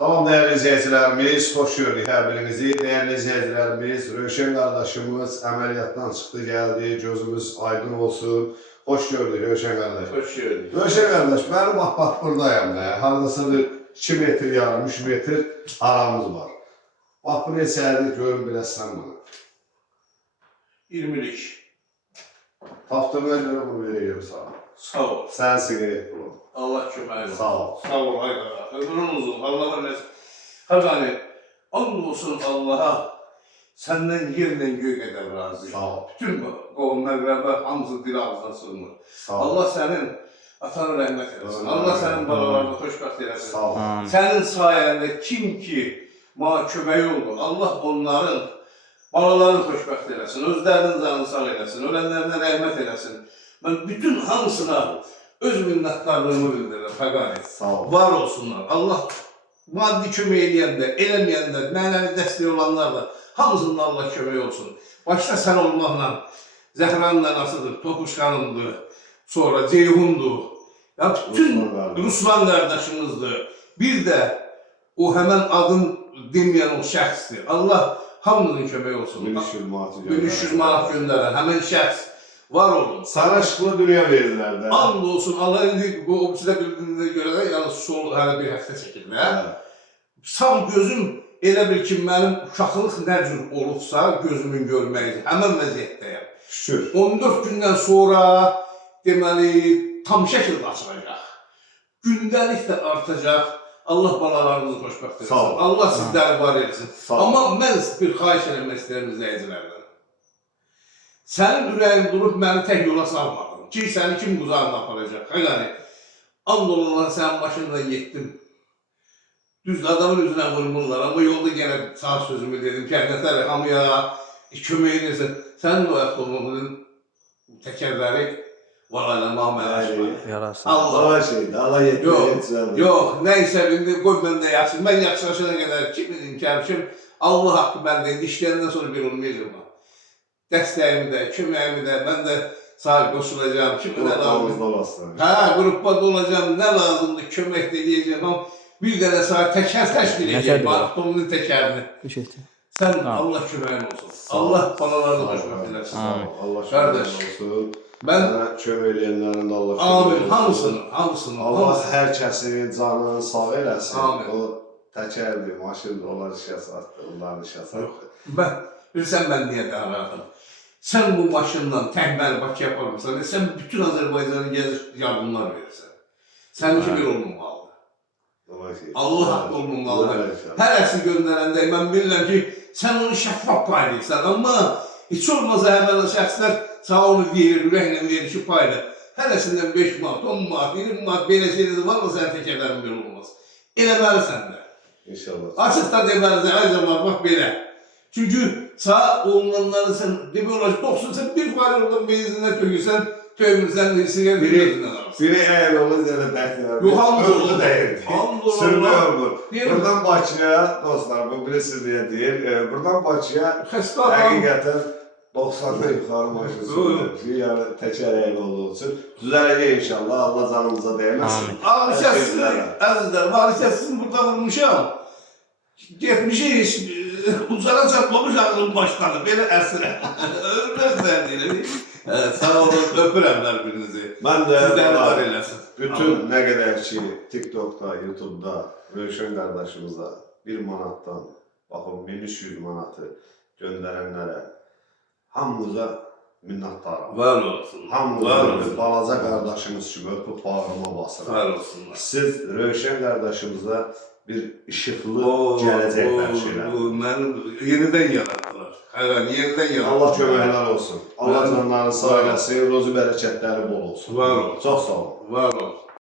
Salam değerli izleyicilerimiz, hoş gördük her birinizi. Değerli izleyicilerimiz, Rövşen kardeşimiz ameliyattan çıktı geldi, gözümüz aydın olsun. Hoş gördük Rövşen kardeş. Hoş gördük. Rövşen kardeş, ben bak buradayım. Haradasa bir 2 metr yarım, 3 metr aramız var. Bak bu ne seyirdi, görün biləsən bunu. 20'lik. Taptığına göre bunu veriyorum sana. Sağ ol. Sensin gerek bunu. Allah köməyin olsun. Sağ ol. Sağ ol. Ömrün uzun. Allah'a versin. Hani and olsun Allah'a senden yerle göğe kadar razı. Sağ ol. Bütün qovum məqrəbə hamısı dil ağzına sığmır. Sağ ol. Allah sənin atanı rəhmət eləsin. Allah sənin balalarını xoşbəxt eləsin. Sağ ol. Sənin sayəndə kim ki bana kömək oldu, Allah onların balalarını xoşbəxt eləsin, özlərinin canını sağ eləsin, ölənlərinə rəhmət eləsin. Mən bütün hamısına öz minnətdarlığımı bildirirəm, Fəqani. Sağ ol. Var olsunlar. Allah maddi kömək eləyəndə, eləməyəndə, mənəvi dəstək olanlar da hamısının Allah kömək olsun. Başda sən olmaqla Zəhranın anasıdır, Topuşkanımdır, sonra Ceyhundur. Ya bütün Ruslan qardaşımızdır. Bir də o həmən adın deməyən o şəxsdir. Allah hamımızın kömək olsun. 1300 manat göndərən həmən şəxs var olun. Sana ışıqlı dünya verirlər də. And olsun, Allah indi bu obisidə bildiğinə görə də yalnız sol hələ bir həftə çəkirlər. Sam gözüm elə bil ki, mənim uşaqlıq nə cür olubsa gözümün görməyidir. Həmən vəziyyətdəyəm. Şükür. 14 gündən sonra deməli tam şəkildə açılacaq. Gündəlik də artacaq. Allah balalarınızı xoşbəxt etsin. Sağ ol. Allah sizləri var etsin. Sağ ol. Amma mən bir xahiş eləmək istəyirəm izləyicilərdən. Sənin ürəyin durub məni tək yola salmadın ki, səni kim quzağına aparacaq? Yəni, and olanlar sənin başından getdim. Düz adamın üzünə vurmurlar, amma yolda yenə sağ sözümü dedim ki, nətər hamıya kömək edirsən. Sənin o ayaqda olmamızın təkərləri var elə naməlləşmə. Yarasın. Allah şeydi, Allah yetməyəcək. Yox, nəysə, indi qoy mən də yaxşı. Mən yaxşılaşana qədər kim idim ki, Allah haqqı məndə indi işləyəndən sonra bir olmayacaq. Dəstəyimi də, köməyimi də, mən də sahib qoşulacağım. Kimi nə lazımdır? Hə, qrupda olacağım, nə lazımdır, kömək də edəcəm. Amma bir dənə sahib təkər təşkil edəcəm, Bartonun təkərini. Sən Allah köməyin olsun. Allah balalarını xoşbəxt eləsin. Allah Qardaş, olsun. Mən Sənə kömək eləyənlərin də Allah amin, hamısını. Allah hər kəsin canını sağ eləsin. Amin. O təkərdir, maşındır, onlar işə satdı, onların işə satdı. Bilirsən mən niyə davrandım? Sən bu maşınla tək məni Bakıya aparmırsan, sən bütün Azərbaycanı gəzir, yardımlar verirsən. Səninki bir olmamalıdır. Allah haqqı olmamalıdır. Hərəsi göndərəndə mən bilirəm ki, sən onu şəffaf paylayırsan, amma heç olmazsa həmən şəxslər sağ onu deyir, ürəklə verir ki, payla. Hərəsindən 5 manat, 10 manat, 20 manat belə şeydir, var mı sənin təkərlərin bir olmaz? Eləməlisən də. İnşallah. Açıq da deməlisən, ay zaman, bax belə. Çünki sağ olunanları sən demək olacaq, 90 sən bir fayda oradan benzinlə tökürsən, tökmürsən, siqaret gözündən alırsın. Biri əgər olur, yenə dəxtlər. Yox, hamd olsun. Dəyirdi. Sürmüyor. Buradan Bakıya, dostlar, bu birisi deyə deyir, buradan Bakıya Xəstə adam. həqiqətən 90'dan yuxarı maşın sürmür. Yəni təkər əyin olduğu üçün. Düzələcək inşallah, Allah canımıza değməsin. Ağrıçasın, əzizlər, ağrıçasın burada vurmuşam. Getmişik, ucana çatmamış ağrım başladı, belə əsrə. Ölmezlər deyil. Sağ olun, öpürəmlər birinizi. Mən də Sizləri var eləsin. bütün nə qədər ki, TikTok'da, YouTube'da Rövşen qardaşımıza 1 manatdan, baxın 1300 manatı göndərənlərə hamımıza minnətdaram. Var olsun. Hamımıza balaca qardaşımız kimi öpüb bağrıma basıram. Var olsunlar. Siz Rövşen qardaşımıza bir işıqlı gələcək bəxş eləyin. Mənim yenidən yaratdılar. Hayvan, yenidən yaratdılar. Allah köməklər olsun. Allah canlarını sağ eləsin, rozu bərəkətləri bol olsun. Var olsun. Çox sağ olun. Var olsun.